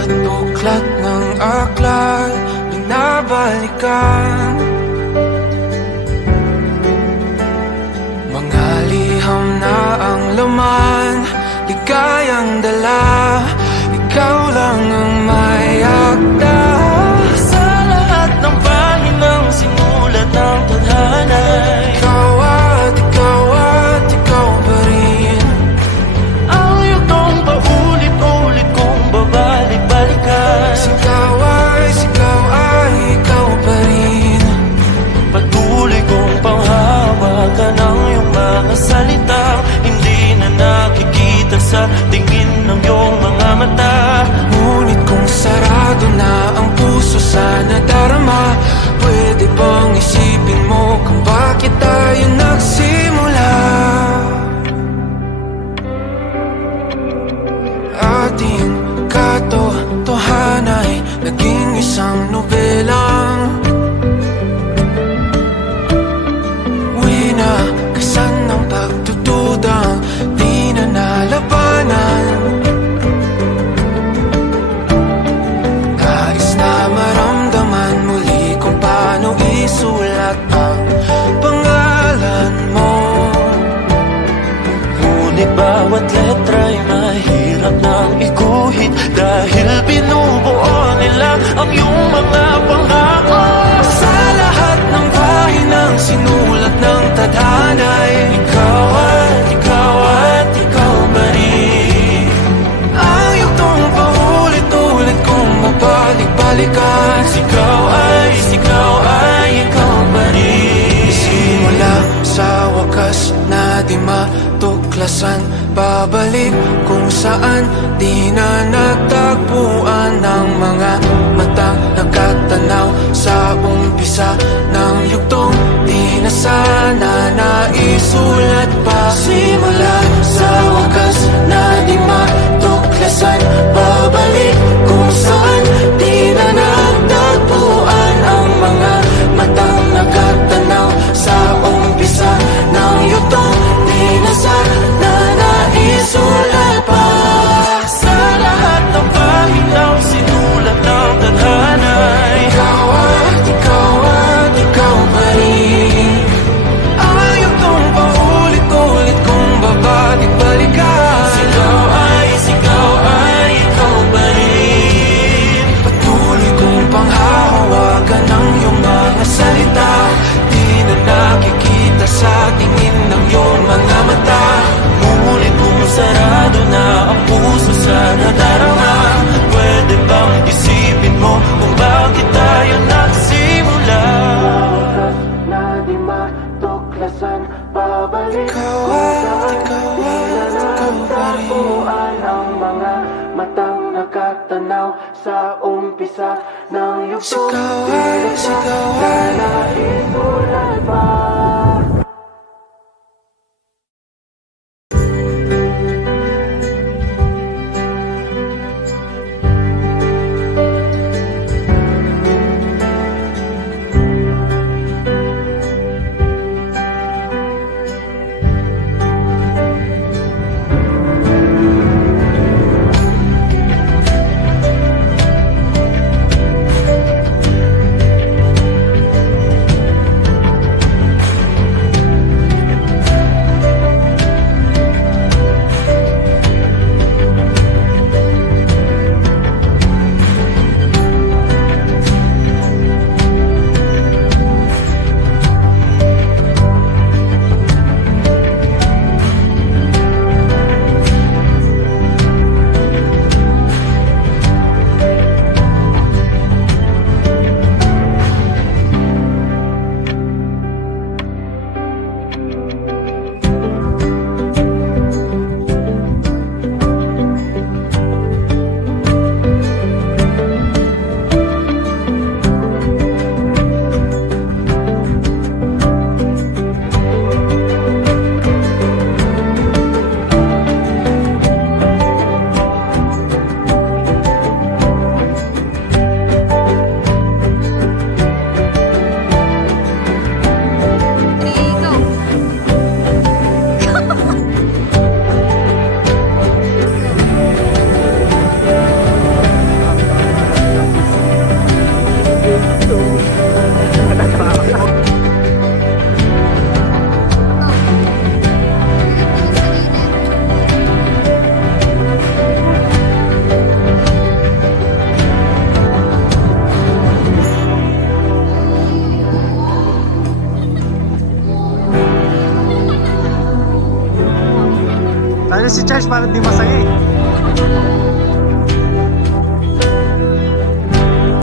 bawat buklat ng aklat binabalikan. Mga liham na ang laman, ligayang dala, ikaw lang ang may akda. Sa lahat ng pahinang sinulat ng tadhana, Ikaw at ikaw pa rin. ang yugtong paulit-ulit kong babalik-balikan. Sigaw ay ikaw pa rin. Patuloy kong panghawakan ang iyong mga salita, hindi na nakikita sa tingin ng iyong mga mata. Ngunit kung sarado na ang puso sa nadarama, pwede bang isipin mo kung bakit tayo nagsimula? Ating katotohanan ay naging isang nobelang winakasan ng pagdududang di na nalabanan. Nais na maramdaman muli kung paano isulat ang pangalan mo. Ngunit bawat letra'y mahirap nang iguhit, dahil binubuo nila ang iyong mga pangako. Sa lahat ng pahinang sinulat ng tadhana, Ikaw at ikaw pa rin. ang yugtong paulit-ulit kong mabalik-balikan. Sigaw ay ikaw pa rin. Simula sa wakas na di matuklasan, babalik kung saan di na natagpuan ng mga matang nakatanaw sa umpisa ng yugtong di na sana naisulat pa. Simula sa wakas na di matuklasan, babalik kung saan di na natagpuan ang mga matang nakatanaw sa umpisa ng yugtong di na sana naisulat pa. Sa lahat ng pahinang sinulat ng tadhana, Ikaw at ikaw pa rin. Ang yugtong paulit-ulit kong babalik-balikan. Sigaw ay ikaw pa rin. Patuloy kong panghahawakan ang iyong mga salita, di na nakikita sa tingin ng iyong mga mata. Ngunit kung sarado na ang puso sa nadarama, pwede bang isipin mo kung bakit tayo nagsimula? Na di matuklasan, babalik ikaw at ikaw pa rin. Ang mga matang nakatanaw sa umpisa ng yugtong sigaw ay naisulat pa. Sabi si Charles parang di masaya eh.